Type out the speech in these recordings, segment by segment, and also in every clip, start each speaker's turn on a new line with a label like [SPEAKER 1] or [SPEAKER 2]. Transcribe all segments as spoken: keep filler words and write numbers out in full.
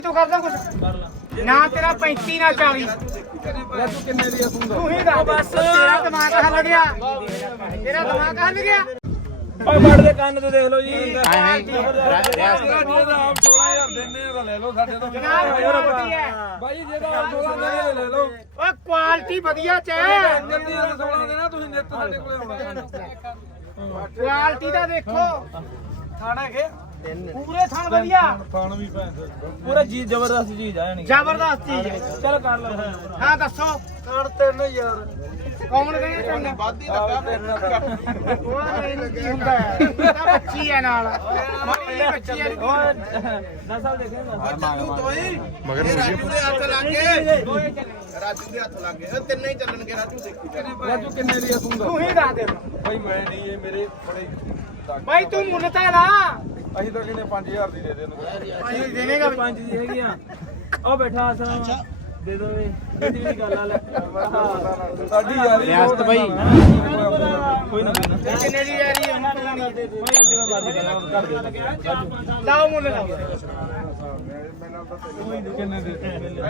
[SPEAKER 1] ਤੂੰ ਕਰਦਾ ਕੁਛ ਕਰ ਲਾ ਨਾ ਤੇਰਾ ਪੈਂਤੀ ਨਾ ਚਾਲੀ
[SPEAKER 2] ਤੂੰ ਕਿੰਨੇ ਦੀ ਆ ਤੂੰ
[SPEAKER 1] ਤੂੰ ਹੀ ਦੱਸ ਬਸ ਤੇਰਾ ਦਿਮਾਗ ਹੱਲ ਗਿਆ ਤੇਰਾ ਦਿਮਾਗ ਹੱਲ ਗਿਆ
[SPEAKER 2] ਓਏ ਬੜ ਦੇ ਕੰਨ ਤੇ ਦੇਖ ਲਓ ਜੀ
[SPEAKER 1] ਹਾਂ
[SPEAKER 2] ਆਪ ਸੋਲਾਂ ਹਜ਼ਾਰ ਦਿੰਨੇ ਆ ਤਾਂ ਲੈ ਲਓ ਸਾਡੇ ਤੋਂ
[SPEAKER 1] ਜਨਾਬ ਕੁਆਲਿਟੀ ਹੈ
[SPEAKER 2] ਬਾਈ ਜੇ ਤਾਂ ਸੋਲਾਂ ਦੇ ਲੈ ਲਓ
[SPEAKER 1] ਓਏ ਕੁਆਲਿਟੀ ਵਧੀਆ ਚ ਹੈ
[SPEAKER 2] ਜਲਦੀ ਸੋਲਾਂ ਦੇ ਨਾ ਤੁਸੀਂ ਨਿੱਤ ਸਾਡੇ ਕੋਲੇ ਆਉਣਾ
[SPEAKER 1] ਕੁਆਲਿਟੀ ਦਾ ਦੇਖੋ
[SPEAKER 2] ਖਾਣਾ ਖੇ
[SPEAKER 1] ਪੂਰੇ ਥਣ ਵਧੀਆ
[SPEAKER 2] ਖਾਣ ਵੀ ਭੈਣ ਪੂਰਾ ਜੀ ਜ਼ਬਰਦਸਤ ਚੀਜ਼ ਆ ਯਾਨੀ
[SPEAKER 1] ਜ਼ਬਰਦਸਤ ਚੀਜ਼ ਹੈ
[SPEAKER 2] ਚਲ ਕਰ ਲੈ
[SPEAKER 1] ਹਾਂ ਦੱਸੋ
[SPEAKER 2] ਖਾਣ ਤਿੰਨ ਯਾਰ
[SPEAKER 1] ਕੌਣ ਕਹਿੰਦੇ ਤੈਨੂੰ
[SPEAKER 2] ਵਾਦੀ ਲੱਗਾ
[SPEAKER 1] ਉਹ ਨਹੀਂ ਕੀ ਹੁੰਦਾ ਹੈ ਇਹ ਤਾਂ ਬੱਚੀ ਹੈ ਨਾਲ ਮਾੜੀ ਜਿਹੀ ਬੱਚੀ ਹੈ
[SPEAKER 2] ਓਏ ਨਸਲ ਦੇਖੇਗਾ
[SPEAKER 3] ਤੂੰ ਤੋਈ ਮਗਰ ਰਾਜੂ ਦੇ ਹੱਥ ਲੱਗ ਗਏ ਰਾਜੂ ਦੇ ਹੱਥ ਲੱਗ ਗਏ ਉਹ ਤਿੰਨੇ ਹੀ ਚੱਲਣਗੇ ਰਾਜੂ ਦੇਖੀ
[SPEAKER 2] ਰਾਜੂ ਕਿੰਨੇ ਦੀ ਆ ਤੂੰ
[SPEAKER 1] ਤੂੰ ਹੀ ਦੱਸ ਦੇ
[SPEAKER 2] ਬਾਈ ਮੈਂ ਨਹੀਂ ਇਹ ਮੇਰੇ ਬੜੇ
[SPEAKER 1] ਬਾਈ ਤੂੰ ਮੁੱਲ ਤਾਂ ਨਾ
[SPEAKER 2] ਅਸੀਂ ਤਾਂ ਕਿਨੇ ਪੰਜ ਹਜ਼ਾਰ ਦੀ ਦੇ ਦੇ
[SPEAKER 1] ਅਸੀਂ ਦੇਣੇਗਾ
[SPEAKER 2] ਪੰਜ ਦੀ ਹੈਗੀ ਆ ਉਹ ਬੈਠਾ ਆਸਰਾ ਦੇ ਦੋ ਵੇ ਇਹਦੀ ਵੀ ਗੱਲ ਆ ਲੈ ਸਾਡੀ ਯਾਰੀ ਰਿਆਸਤ ਬਾਈ ਕੋਈ ਨਾ ਕੋਈ ਨਾ
[SPEAKER 1] ਕਿੰਨੇ ਦੀ ਯਾਰੀ ਹੈ ਉਹਨਾਂ ਪਤਾ ਨਹੀਂ
[SPEAKER 2] ਓਏ ਅੱਜ ਮੈਂ ਬਾਤ ਕਰ ਦੇ
[SPEAKER 1] ਲਾਓ ਮੁੱਲ ਲਾਓ
[SPEAKER 2] ਕਿੰਨੇ ਦੇ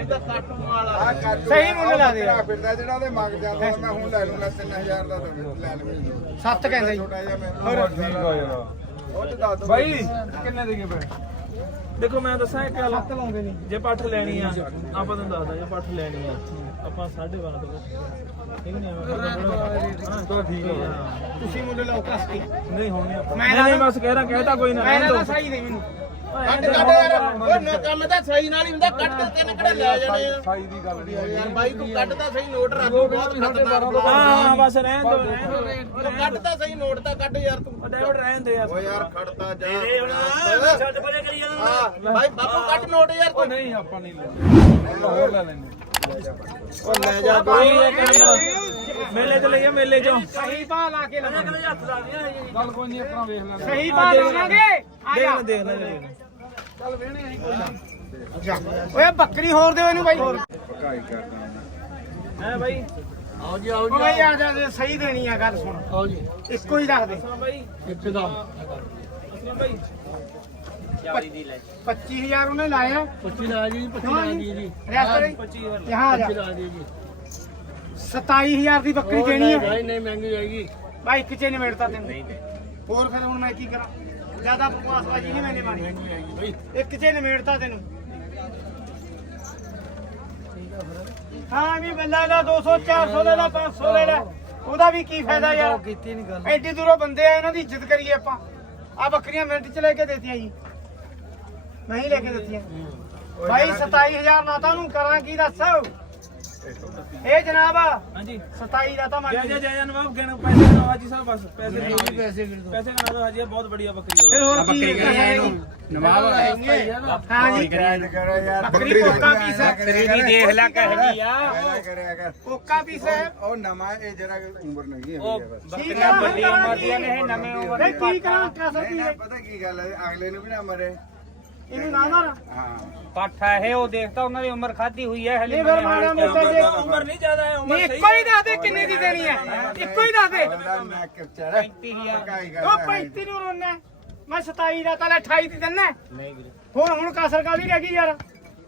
[SPEAKER 1] ਸਹੀ ਮੁੱਲ ਲਾ ਦੇ
[SPEAKER 3] ਪਿੰਡਾ ਜਿਹੜਾ ਉਹਦੇ ਮੰਗ ਜਾਂਦਾ ਮੈਂ ਹੁਣ ਲੈ ਲੂੰਗਾ ਤਿੰਨ ਹਜ਼ਾਰ ਦਾ ਲੈ ਲਵਾਂਗੇ
[SPEAKER 1] ਸੱਤ ਕਹਿੰਦਾ ਜੀ
[SPEAKER 3] ਛੋਟਾ ਜਿਹਾ ਮੈਂ
[SPEAKER 2] ਹੋਰ ਠੀਕ ਆ ਯਾਰ
[SPEAKER 3] ਉਹ ਚ ਦੱਸ ਦੋ
[SPEAKER 2] ਬਾਈ ਕਿੰਨੇ ਦੇ ਗਏ ਦੇਖੋ ਮੈਂ ਦੱਸਾਂ ਇੱਕ ਗੱਲ
[SPEAKER 1] ਸੱਤ ਲਾਉਂਦੇ ਨਹੀਂ
[SPEAKER 2] ਜੇ ਪੱਠ ਲੈਣੀ ਆ ਆਪਾਂ ਤੁਹਾਨੂੰ ਦੱਸਦਾ ਜੇ ਪੱਠ ਲੈਣੀ ਆ ਆਪਾਂ ਸਾਢੇ ਬਾਰਾਂ ਤੋਂ ਠੀਕ ਨਹੀਂ ਹਾਂ ਤਾਂ ਠੀਕ ਆ
[SPEAKER 1] ਤੁਸੀਂ ਮੁੱਲ ਲਾਓ ਕਸਤੀ
[SPEAKER 2] ਨਹੀਂ ਹੋਣੀ ਆਪਾਂ
[SPEAKER 1] ਮੈਂ
[SPEAKER 2] ਨਹੀਂ ਬਸ ਕਹਿ ਰਹਾ ਕਹਿਤਾ ਕੋਈ ਨਾ
[SPEAKER 1] ਮੈਂ ਨਾ ਸਹੀ ਦੇ ਮੈਨੂੰ
[SPEAKER 3] ਕੱਟ ਕੱਟ ਯਾਰ ਉਹ ਨਾ ਕੰਮ ਤਾਂ ਸਹੀ ਨਾਲ ਹੀ ਹੁੰਦਾ ਕੱਟ ਦੇ ਤਿੰਨ ਕਿਹੜੇ ਲੈ ਜਾਣੇ ਆ
[SPEAKER 2] ਸਾਈ ਦੀ ਗੱਲ ਨਹੀਂ
[SPEAKER 3] ਯਾਰ ਬਾਈ ਤੂੰ ਕੱਟ ਤਾਂ ਸਹੀ ਨੋਟ ਰਾਜੂ ਬਹੁਤ ਖਤਰਨਾਕ
[SPEAKER 2] ਹਾਂ ਹਾਂ ਬਸ ਰਹਿਣ ਦੋ ਰਹਿਣ ਦੋ
[SPEAKER 3] ਕੱਟ ਤਾਂ ਸਹੀ ਨੋਟ ਤਾਂ ਕੱਟ ਯਾਰ ਤੂੰ
[SPEAKER 2] ਡਰਾਈਵਰ ਰਹਿਣ ਦੇ ਯਾਰ
[SPEAKER 3] ਓ ਯਾਰ ਖੜਤਾ ਜਾ ਛੱਡ ਪਰੇ ਕਰੀ ਜਾਂਦਾ ਬਾਈ ਬਾਪੂ ਕੱਟ ਨੋਟ ਯਾਰ
[SPEAKER 2] ਉਹ ਨਹੀਂ ਆਪਾਂ ਨਹੀਂ ਲੈਂਦੇ ਹੋਰ ਲੈ ਲੈਂਦੇ
[SPEAKER 3] ਉਹ ਲੈ ਜਾ
[SPEAKER 2] ਬਾਈ ਮੇਲੇ ਤੇ ਲਈਏ ਮੇਲੇ ਚੋਂ
[SPEAKER 1] ਸਹੀ ਭਾਅ ਲਾ ਕੇ ਲਵਾਂਗੇ
[SPEAKER 2] ਗੱਲ ਕੋਈ ਨਹੀਂ ਆਪਣਾ ਵੇਖ ਲੈਣਾ
[SPEAKER 1] ਸਹੀ ਭਾਅ ਲਾਵਾਂਗੇ ਆ ਜਾ
[SPEAKER 2] ਦੇਖ ਲੈ ਦੇਖ ਲੈ
[SPEAKER 3] ਚੱਲ ਵੇਣੇ ਅਸੀਂ ਕੋਈ ਨਾ
[SPEAKER 1] ਓਏ ਬੱਕਰੀ ਹੋਰ ਦਿਓ ਇਹਨੂੰ ਬਾਈ
[SPEAKER 3] ਪਕਾਈ ਕਰਦਾ
[SPEAKER 2] ਹੈ ਬਾਈ
[SPEAKER 3] ਆਓ ਜੀ ਆਓ
[SPEAKER 1] ਓ ਬਾਈ ਆ ਜਾ ਜੇ ਸਹੀ ਦੇਣੀ ਆ ਗੱਲ ਸੁਣ
[SPEAKER 3] ਆਓ ਜੀ
[SPEAKER 1] ਇੱਕੋ ਹੀ ਰੱਖ ਦੇ
[SPEAKER 2] ਹਾਂ ਬਾਈ
[SPEAKER 3] ਕਿੱਥੇ ਦਾ
[SPEAKER 2] ਅਸਲਮ ਬਾਈ ਚਾਲੀ ਦੀ ਲੈ
[SPEAKER 1] ਪੱਚੀ ਹਜ਼ਾਰ ਉਹਨੇ ਲਾਇਆ
[SPEAKER 3] ਪੱਚੀ ਲਾ ਜੀ ਪੱਚੀ ਲਾ ਜੀ ਜੀ
[SPEAKER 1] ਰੈਸਟੋਰੈਂਟ
[SPEAKER 2] ਪੱਚੀ ਹਜ਼ਾਰ
[SPEAKER 1] ਯਹਾਂ ਆ ਜਾ
[SPEAKER 3] ਲਾ ਜੀ ਜੀ
[SPEAKER 1] ਸਤਾਈ ਹਜ਼ਾਰ ਦੀ ਬੱਕਰੀ ਦੇਣੀ ਹੈ
[SPEAKER 3] ਭਾਈ ਨਹੀਂ ਮਹਿੰਗੀ ਜਾਏਗੀ
[SPEAKER 1] ਬਾਈ ਇੱਕ ਚ ਨਿਮੇੜਤਾ ਤੈਨੂੰ ਹੋਰ ਫਿਰ ਹੁਣ ਮੈਂ ਕੀ ਕਰਾਂ ਜਿਆਦਾ ਬਕਵਾਸਬਾਜੀ ਨਹੀਂ ਮੈਨੇ ਮਾਰੀ
[SPEAKER 3] ਭਾਈ
[SPEAKER 1] ਇੱਕ ਚ ਨਿਮੇੜਤਾ ਤੈਨੂੰ ਹਾਂ ਵੀ ਬੱਲਾ ਦਾ ਦੋ ਸੌ ਚਾਰ ਸੌ ਦਾ ਪੰਜ ਸੌ ਲੈ ਲੈ ਉਹਦਾ ਵੀ ਕੀ ਫਾਇਦਾ ਯਾਰ
[SPEAKER 3] ਕੀਤੀ ਨਹੀਂ ਗੱਲ
[SPEAKER 1] ਐਡੀ ਦੂਰੋਂ ਬੰਦੇ ਆ ਇਹਨਾਂ ਦੀ ਇੱਜ਼ਤ ਕਰੀਏ ਆਪਾਂ ਆ ਬੱਕਰੀਆਂ ਮਿੰਟ ਚ ਲੈ ਕੇ ਦੇਤੀਆਂ ਜੀ ਨਹੀਂ ਲੈ ਕੇ ਦਿੱਤੀਆਂ ਭਾਈ ਸਤਾਈ ਹਜ਼ਾਰ ਲਾਤਾ ਉਹਨੂੰ ਕਰਾਂ ਕੀ ਦੱਸ ਇਹ ਜਨਾਬ
[SPEAKER 2] ਹਾਂਜੀ
[SPEAKER 1] ਸਤਾਈ ਦਾ ਤਾਂ ਮੰਨ
[SPEAKER 2] ਜੈ ਜੈ ਜੈ ਨਵਾਬ ਗਣ ਪੈਸੇ ਗਣੋ ਹਾਜੀ ਸਾਹਿਬ ਬਸ ਪੈਸੇ ਗਣੋ
[SPEAKER 3] ਪੈਸੇ ਗਿਣ ਦੋ
[SPEAKER 2] ਪੈਸੇ ਗਣਾ ਦੋ ਹਾਜੀ ਬਹੁਤ ਬੜੀਆ ਬੱਕਰੀ
[SPEAKER 1] ਫਿਰ ਹੋਰ ਕੀ
[SPEAKER 3] ਨਵਾਬ
[SPEAKER 1] ਹਾਂ ਜੀ
[SPEAKER 3] ਕਰੋ ਯਾਰ
[SPEAKER 1] ਬੱਕਰੀ ਕੋਕਾ ਪੀਸ ਹੈ
[SPEAKER 3] ਤੇਰੀ ਦੇਖ ਲੈ ਕਹੇ ਜੀ ਆ ਕਰਿਆ ਕਰ
[SPEAKER 1] ਕੋਕਾ ਪੀਸ ਹੈ
[SPEAKER 3] ਉਹ ਨਵਾਂ ਇਹ ਜਰਾ ਉਮਰ ਨਹੀਂ ਹੈ
[SPEAKER 2] ਉਹ
[SPEAKER 1] ਬੱਕਰੀਆਂ ਵੱਡੀ ਉਮਰ ਦੀਆਂ ਨੇ ਇਹ ਨਵੇਂ ਉਮਰ ਦੇ ਕੀ ਕਰਾਂ ਕਸਰ ਕੀ ਹੈ
[SPEAKER 3] ਪਤਾ ਕੀ ਗੱਲ ਹੈ ਅਗਲੇ ਨੂੰ ਵੀ ਨਾ ਮਰੇ
[SPEAKER 1] ਇਹਨੂੰ ਨਾ ਮਾਰ
[SPEAKER 3] ਹਾਂ
[SPEAKER 1] ਪੱਠ ਹੈ ਉਹ ਦੇਖਦਾ ਉਹਨਾਂ ਦੀ ਉਮਰ ਖਾਦੀ ਹੋਈ ਹੈ ਹਲੇ ਫਿਰ ਮਾੜਾ ਮੋਟਾ ਜੇ
[SPEAKER 2] ਉਮਰ ਨਹੀਂ ਜ਼ਿਆਦਾ ਹੈ ਉਮਰ
[SPEAKER 1] ਨਹੀਂ
[SPEAKER 2] ਸਹੀ
[SPEAKER 1] ਇੱਕੋ ਹੀ ਦੱਸ ਦੇ ਕਿੰਨੇ ਦੀ ਦੇਣੀ ਹੈ ਇੱਕੋ ਹੀ ਦੱਸ ਦੇ
[SPEAKER 3] ਮੈਂ ਕਿਚੜਾ ਪਕਾਈ
[SPEAKER 1] ਉਹ ਪੈਂਤੀ ਨੂੰ ਰੋਣਾ ਮੈਂ ਸਤਾਈ ਦਾ ਤਾਂ ਲੈ ਅਠਾਈ ਦੀ ਦਿੰਨਾ ਨਹੀਂ ਵੀਰੇ ਹੋਰ ਹੁਣ ਕਸਰ ਕਾਦੀ ਰਹਿ ਗਈ ਯਾਰ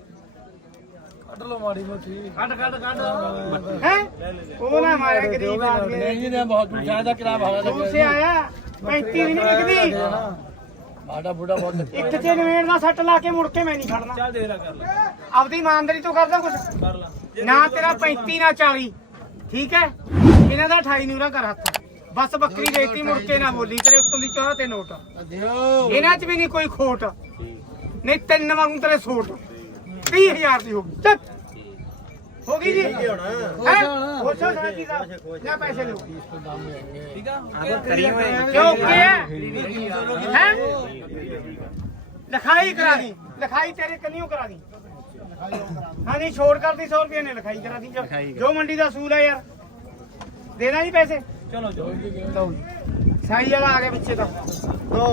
[SPEAKER 2] ਕੱਢ ਲੋ ਮਾੜੀ ਮੋਟੀ ਕੱਢ ਕੱਢ ਕੱਢ
[SPEAKER 1] ਹੈ ਉਹ ਨਾ ਮਾਰੇ ਗਰੀਬ ਆਦਮੀ
[SPEAKER 3] ਨਹੀਂ ਨੇ ਬਹੁਤ ਪੁੱਛਿਆ ਦਾ ਕਿਰਾਇਆ ਭਾੜਾ
[SPEAKER 1] ਦੂਰ ਸੇ ਆਇਆ ਪੈਂਤੀ ਦੀ ਨਹੀਂ ਵਿਕਦੀ
[SPEAKER 3] ਸਾਡਾ ਬੁੜਾ ਬਹੁਤ
[SPEAKER 1] ਇੱਕ ਚ ਨਵੇੜ ਦਾ ਸੱਟ ਲਾ ਕੇ ਮੁੜ ਕੇ ਮੈਂ ਨਹੀਂ ਖੜਨਾ
[SPEAKER 2] ਚੱਲ ਦੇਖ ਲੈ ਕਰ ਲੈ
[SPEAKER 1] ਆਪਦੀ ਇਮਾਨਦਾਰੀ ਤੋਂ ਕਰਦਾ ਕੁਝ
[SPEAKER 2] ਕਰ ਲੈ
[SPEAKER 1] ਨਾ ਤੇਰਾ ਪੈਂਤੀ ਨਾ ਚਾਲੀ ਠੀਕ ਹੈ ਇਹਨਾਂ ਦਾ ਅਠਾਈ ਨੂਰਾ ਕਰ ਹੱਥ ਬਸ ਬੱਕਰੀ ਦੇਤੀ ਮੁੜ ਕੇ ਨਾ ਬੋਲੀ ਤੇਰੇ ਉੱਤੋਂ ਦੀ ਚਾਹ ਤੇ ਨੋਟ
[SPEAKER 3] ਦਿਓ
[SPEAKER 1] ਇਹਨਾਂ 'ਚ ਵੀ ਨਹੀਂ ਕੋਈ ਖੋਟ ਨਹੀਂ ਤਿੰਨ ਵਾਂਗੂ ਤੇਰੇ ਸੋਟ ਤੀਹ ਹਜ਼ਾਰ ਦੀ ਹੋ ਗਈ ਚੱਕ ਹੋ ਗਈ ਜੀ ਹੈ ਖੋਸ਼ੋ ਸਾਥੀ ਸਾਹਿਬ ਜਾਂ ਪੈਸੇ ਲਓ
[SPEAKER 2] ਠੀਕ ਆ
[SPEAKER 1] ਕਿਉਂ ਕੀ ਹੈ ਹੈ ਲਿਖਾਈ ਕਰਾ ਦੀ ਲਿਖਾਈ ਤੇਰੇ ਕੰਨਿਓ ਕਰਾ ਦੀ ਹਾਂ ਨਹੀਂ ਛੋੜ ਕਰਦੀ ਸੌ ਰੁਪਏ ਨੇ ਲਿਖਾਈ ਕਰਾ ਦੀ ਜੋ- ਜੋ ਮੰਡੀ ਦਾ ਅਸੂਲ ਹੈ ਯਾਰ ਦੇਣਾ ਜੀ ਪੈਸੇ
[SPEAKER 2] ਚਲੋ ਚਲੋ
[SPEAKER 1] ਲਓ ਜੀ ਸਾਈ ਵਾਲਾ ਆ ਗਿਆ ਪਿੱਛੇ ਤਾਂ ਦੋ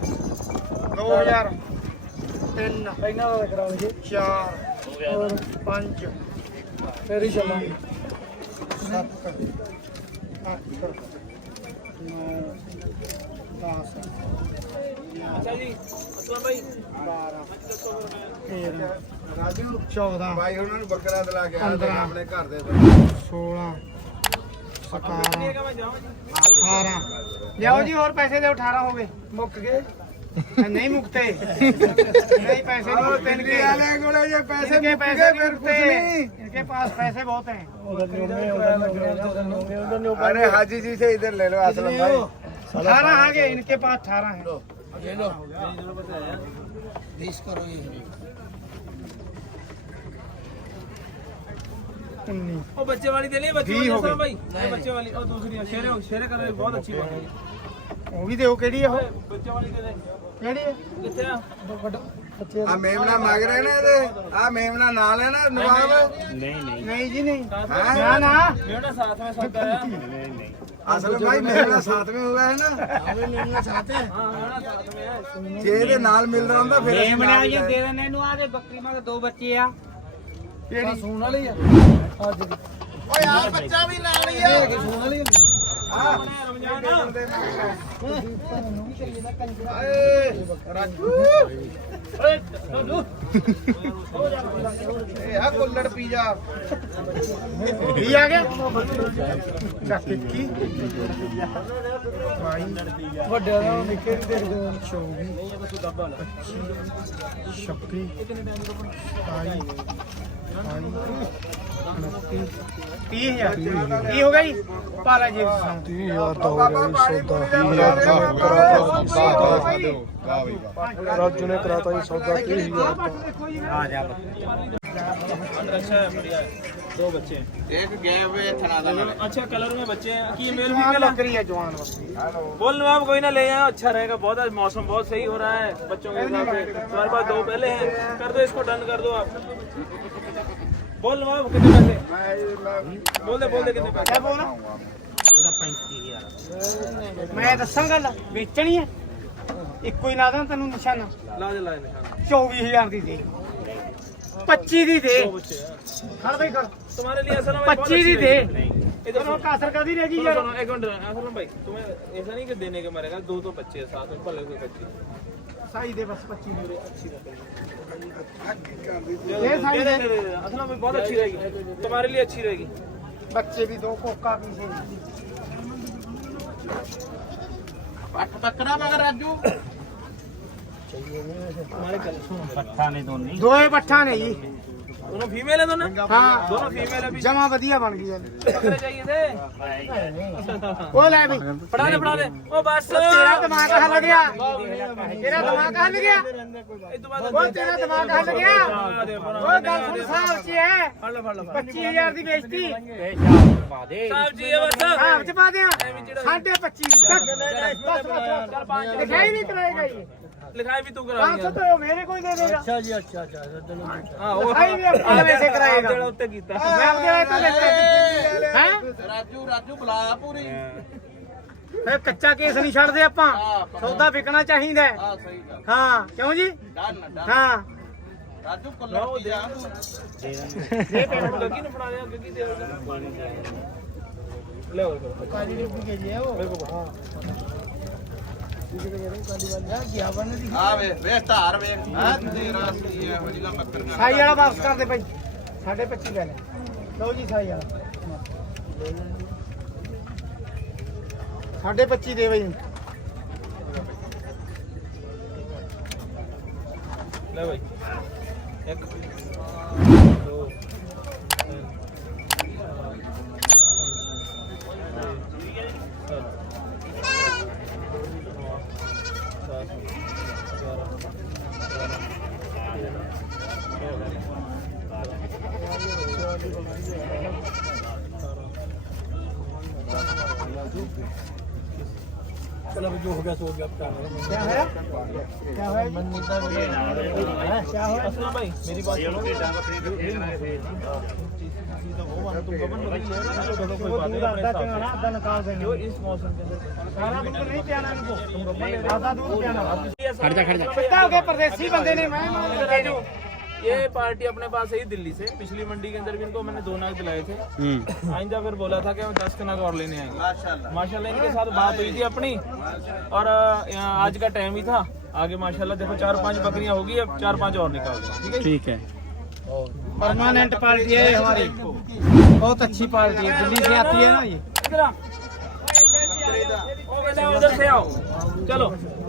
[SPEAKER 1] ਦੋ ਹਜ਼ਾਰ ਤਿੰਨ
[SPEAKER 2] ਇਹਨਾਂ ਦਾ ਕਰਾਓ ਜੀ
[SPEAKER 1] ਚਾਰ ਔਰ ਪੰਜ
[SPEAKER 2] ਫੇਰ ਹੀ ਚੱਲਾਂਗੇ
[SPEAKER 1] ਸੱਤ ਅੱਠ ਨੌ
[SPEAKER 2] अच्छा जी असलम भाई
[SPEAKER 1] ਰਾਜੂ ਚੌਦਾਂ
[SPEAKER 3] ਬਾਈ ਉਹਨਾਂ ਨੂੰ ਬੱਕਰਾ ਦਿਲਾ ਕੇ ਆਇਆ
[SPEAKER 1] ਪੰਦਰਾਂ।
[SPEAKER 3] ਆਪਣੇ ਘਰ ਦੇ
[SPEAKER 1] ਸੋਲਾਂ ਸਤਾਰਾਂ
[SPEAKER 2] ठीक है मैं जाऊँ जी
[SPEAKER 1] ਅਠਾਰਾਂ ਲਿਆਓ ਜੀ ਹੋਰ ਪੈਸੇ ਦਿਓ ਅਠਾਰਾਂ ਹੋ ਗਏ ਮੁੱਕ ਗਏ नहीं मुकते नहीं पैसे नहीं मुकते इनके
[SPEAKER 3] वाले कोले ये पैसे
[SPEAKER 1] इनके
[SPEAKER 3] मुक्के
[SPEAKER 1] पैसे
[SPEAKER 3] फिर
[SPEAKER 1] मुकते
[SPEAKER 3] कुछ नहीं।
[SPEAKER 1] इनके पास पैसे बहुत हैं
[SPEAKER 3] अरे हाजी जी से इधर ले लो असलम भाई
[SPEAKER 1] अठारह आ गए इनके पास अठारह है
[SPEAKER 3] ले लो
[SPEAKER 1] उन्नीस
[SPEAKER 2] ओ बच्चे वाली दे लिए बच्चे
[SPEAKER 1] बीस
[SPEAKER 2] वाली
[SPEAKER 1] हो गए।
[SPEAKER 2] असलम भाई ये बच्चे वाली और दूसरी शेरे शेरे कर बहुत अच्छी बात है
[SPEAKER 1] वो भी देखो केड़ी है वो
[SPEAKER 2] बच्चे वाली दे दे
[SPEAKER 1] केड़ी है
[SPEAKER 2] कितने आ
[SPEAKER 3] आ मेमना मांग रहे ना ये आ मेमना नाल है ना नवाब
[SPEAKER 1] नहीं जी नहीं
[SPEAKER 3] हाँ?
[SPEAKER 1] ना ना
[SPEAKER 2] मेरा साथ में सब है
[SPEAKER 3] असलम भाई मेमना साथ में हुआ है ना मेमना साथ है
[SPEAKER 2] हां मेरा साथ में है
[SPEAKER 3] जे ਇਹਦੇ ਨਾਲ ਮਿਲ ਰਹਾ ਹੁੰਦਾ ਫਿਰ ਅਸੀਂ ਨਾਲ ਹੀ ਜਾਂਦੇ।
[SPEAKER 1] देने नु आगे बकरी में दो बच्चे आ केड़ी
[SPEAKER 2] सोन वाली है
[SPEAKER 3] ਓਏ ਆ ਬੱਚਾ ਵੀ ਨਾਲ ਹੀ ਹੈ
[SPEAKER 2] सोन वाली है
[SPEAKER 3] ਹਾਂ
[SPEAKER 2] रमजान
[SPEAKER 3] ਏ ਰਾਜੂ
[SPEAKER 2] ओए राजू
[SPEAKER 3] ਇਹ ਆ ਕੁੱਲੜ ਪੀਜ਼ਾ
[SPEAKER 1] भी आ गया की ਵੱਡੇ ਦਾ ਨਿੱਕੇ ਦੀ ਦੇਖ ਦੇ ਚੌਵੀ ਛੱਬੀ ਸਤਾਈ ਅਠਾਈ तीस हजार की हो गई पाला जी
[SPEAKER 4] तीस हजार का हो गया जी सौदा राजू ने कराता जी सौदा तीस हजार का
[SPEAKER 2] अच्छा है बढ़िया है दो बच्चे हैं
[SPEAKER 3] ਇੱਕ ਗਏ ਵੇ ਥਣਾ ਦਾ ਨਾਲ
[SPEAKER 2] अच्छा कलर में बच्चे हैं कि ये मेल
[SPEAKER 1] जवान
[SPEAKER 2] फीमेल है
[SPEAKER 1] बकरी है जवान बकरी
[SPEAKER 2] बोल नवाब कोई ना ले आए अच्छा रहेगा बहुत आज मौसम बहुत सही हो रहा है बच्चों के हिसाब से तुम्हारे पास दो पहले हैं कर दो इसको डन कर दो आप बोल नवाब कितने पैसे बोल दे बोल दे कितने पैसे
[SPEAKER 1] क्या बोला मैं दसा गल बेचनी है ਇੱਕੋ ਹੀ ਲਾ ਦਾਂ ਤੈਨੂੰ ਨਿਸ਼ਾਨਾ
[SPEAKER 2] ला दे ला दे निशान।
[SPEAKER 1] चौबीस हजार ਦੀ ਦੇ पच्चीस ਦੀ ਦੇ
[SPEAKER 2] दो बच्चे हैं
[SPEAKER 1] खड़ भाई कर
[SPEAKER 2] तुम्हारे लिए असलम भाई बहुत
[SPEAKER 1] पच्चीस
[SPEAKER 2] अच्छी
[SPEAKER 1] ਦੀ ਦੇ
[SPEAKER 2] रहेगी। इधर
[SPEAKER 1] इधर
[SPEAKER 2] सुनो
[SPEAKER 1] कासर का दी रहेगी
[SPEAKER 2] सुनो,
[SPEAKER 1] यार
[SPEAKER 2] सुनो, एक मिनट असलम भाई तुम्हें ऐसा नहीं कि देने के मरेगा दो तो बच्चे हैं साथ में भले कोई बच्चे
[SPEAKER 1] सही दे बस पच्चीस दे
[SPEAKER 2] अच्छी
[SPEAKER 1] ये सारी दे
[SPEAKER 2] असलम भाई बहुत अच्छी रहेगी तुम्हारे लिए अच्छी रहेगी
[SPEAKER 1] बच्चे भी दो कोका भी से
[SPEAKER 3] ਪੱਠ ਬੱਕਰਾ ਮਗਰ ਰਾਜੂ
[SPEAKER 2] तुम्हारे कल
[SPEAKER 1] दो पट्ठा ने जी
[SPEAKER 2] दोनों फीमेल है दोनों
[SPEAKER 1] हाँ
[SPEAKER 2] दोनों फीमेल है भी
[SPEAKER 1] जमा वधिया बन गई है
[SPEAKER 2] बकरे चाहिए थे
[SPEAKER 1] वो ले भी
[SPEAKER 2] पढ़ा दे पढ़ा दे ओ बस
[SPEAKER 1] तेरा दिमाग कहाँ लग गया तेरा दिमाग कहाँ लग गया
[SPEAKER 2] ए, तू बात-
[SPEAKER 1] वो तेरा दिमाग कहाँ लग गया वो गल सुन साहब जी है
[SPEAKER 2] फड़ लो फड़ लो
[SPEAKER 1] पच्चीस हजार की बेचती
[SPEAKER 2] साहब जी ये बस
[SPEAKER 1] साहब च पा दिया साढ़े पच्चीस तक बस बस दिखाई नहीं कराएगा ये
[SPEAKER 2] लिखाई भी तू करा
[SPEAKER 1] पाँच सौ तो मेरे को ही दे देगा
[SPEAKER 2] अच्छा जी अच्छा अच्छा हां वो
[SPEAKER 1] लिखाई भी अपने वैसे कराएगा
[SPEAKER 2] जेड़ा उत्ते कीता
[SPEAKER 1] मैं अपने वैसे लेते हैं
[SPEAKER 3] ਰਾਜੂ ਰਾਜੂ ਬੁਲਾਇਆ ਪੂਰੀ
[SPEAKER 1] ਫਿਰ ਕੱਚਾ ਕੇਸ ਨਹੀਂ ਛੱਡਦੇ ਆਪਾਂ ਸੌਦਾ ਵਿਕਣਾ ਚਾਹੀਦਾ ਹੈ।
[SPEAKER 3] ਹਾਂ ਸਹੀ ਗੱਲ
[SPEAKER 1] ਹਾਂ ਕਿਉਂ ਜੀ
[SPEAKER 3] ਡਨ ਡਨ
[SPEAKER 1] ਹਾਂ
[SPEAKER 3] ਰਾਜੂ ਕੁੱਲੜ ਪੀਜ਼ਾ
[SPEAKER 2] ये पेमेंट गगी ने फड़ा दिया गगी दे ले वो
[SPEAKER 1] ਕਾਲੀ ਰੁਪਏ ਕੇ ਜੀ ਹੈ ਉਹ
[SPEAKER 2] मेरे को
[SPEAKER 3] ਆ ਵੇ ਵੇ ਧਾਰ ਵੇਖ ਆ ਤੇਰਾ ਸੀ ਇਹੋ ਜਿਹੀਆਂ ਬੱਕਰੀਆਂ
[SPEAKER 1] ਸਾਈ ਵਾਲਾ ਵਾਪਸ ਕਰ ਦੇ ਭਾਈ ਸਾਢੇ ਪੱਚੀ ਲੈ ਲੈ ਲਓ ਜੀ ਸਾਈ ਵਾਲਾ ਸਾਢੇ ਪੱਚੀ ਦੇ ਭਾਈ
[SPEAKER 2] ले भाई एक दो तीन चलो जो हो गया सो हो गया अब क्या है?
[SPEAKER 1] क्या है क्या है क्या है
[SPEAKER 2] असलम भाई मेरी बात सुनो वो वाला तुम गबन में ले रहे हो तो कोई बात नहीं अपने
[SPEAKER 1] आधा
[SPEAKER 2] हिसाब
[SPEAKER 1] आधा निकाल
[SPEAKER 2] से
[SPEAKER 1] देंगे
[SPEAKER 2] जो इस मौसम के अंदर
[SPEAKER 1] सारा दूध नहीं पियाना इनको
[SPEAKER 2] तुम गबन ले
[SPEAKER 1] आधा दूध पियाना
[SPEAKER 2] खड़ जा खड़ जा
[SPEAKER 1] कितना हो गए परदेसी बंदे ने मैं मान के दे दूं
[SPEAKER 2] ये पार्टी अपने पास है ही दिल्ली से, पिछली मंडी के अंदर भी इनको मैंने दो नाग दिलाए थे। आइंदा फिर बोला था कि हम दस के नाग और लेने आएंगे। माशाल्लाह इनके साथ बात हुई थी अपनी, और आज का टाइम ही था। आगे माशाल्लाह देखो चार पांच बकरियां होगी, अब चार पांच और निकाल देंगे।
[SPEAKER 5] ठीक है।
[SPEAKER 1] परमानेंट पार्टी है हमारी, बहुत अच्छी पार्टी है, दिल्ली से आती है ना ये।
[SPEAKER 2] इधर आ। ओ बेटा उधर से आओ, चलो।